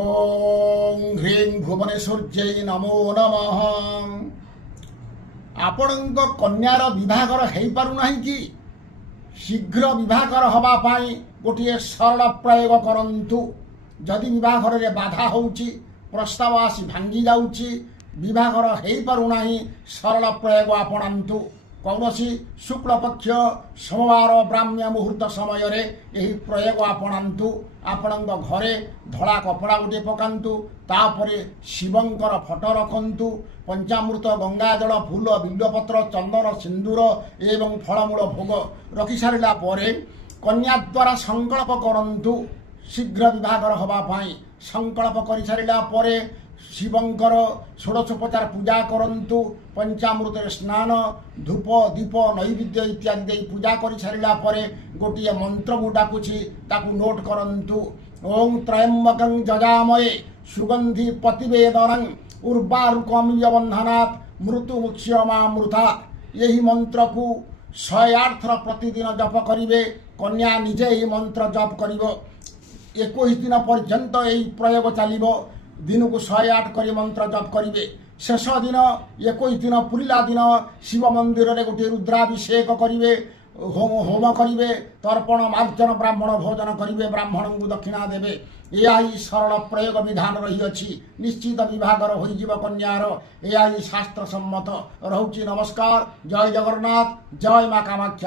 ओं ह्रीं भुवनेश्वर्यै नमो नमः। आपणक कन्यार विभागर हो पारुना कि शीघ्र विभागर हवा पाई गोटे सरल प्रयोग करंतु। जदि विभागर रे बाधा होउची प्रस्ताव आसी भांगी जाउची विभागर हो पारुना सरल प्रयोग आपणांतु। कौनसी शुक्ल पक्ष सोमवार ब्राह्म्य मुहूर्त समय रे यही प्रयोग आपणांतु। आपण घरे धड़ा कपड़ा गोटे पकांतु तापरे शिवंकर फोटो रखंतु। पंचामृत गंगाजल फूल बिल्वपत्र चंदन सिंदूर एवं फलमूल भोग रखि सारिला परे कन्या द्वारा संकल्प करंतु शीघ्र विभागर हवा पाई। संकल्प कर सारिला परे शिवंकर षोडशोपचार पूजा करंतु। पंचामृत स्नान धूप दीप नैवेद्य इत्यादि दे पूजा कर सारिला परे गोटे मंत्र मु डाकुछि ताकू नोट करंतु। ओं त्रयंबकं जजामये सुगंधि पतिवेदनं उर्वारुकमिय बंधनात् मृत्यु मुक्ष्यमामृता। यही मंत्र को 108 थर प्रतिदिन जप करिवे। कन्या निजे यही मंत्र जप करिवो। 21 दिन पर्यंत यही प्रयोग चलिबो। दिन को 108 करी मंत्र जप करिवे। शेष दिन 21 दिन पुरिला दिन शिव मंदिर रे गोटे रुद्राभिषेक करिवे। होम करिवे तर्पण मार्जन ब्राह्मण भोजन करिवे। ब्राह्मण को दक्षिणा देवे। यही सरल प्रयोग विधान रही अछि। निश्चित विभागर होई जीव कन्यार यही शास्त्र सम्मत रहुछि। नमस्कार। जय जगन्नाथ। जय मां कामाख्या।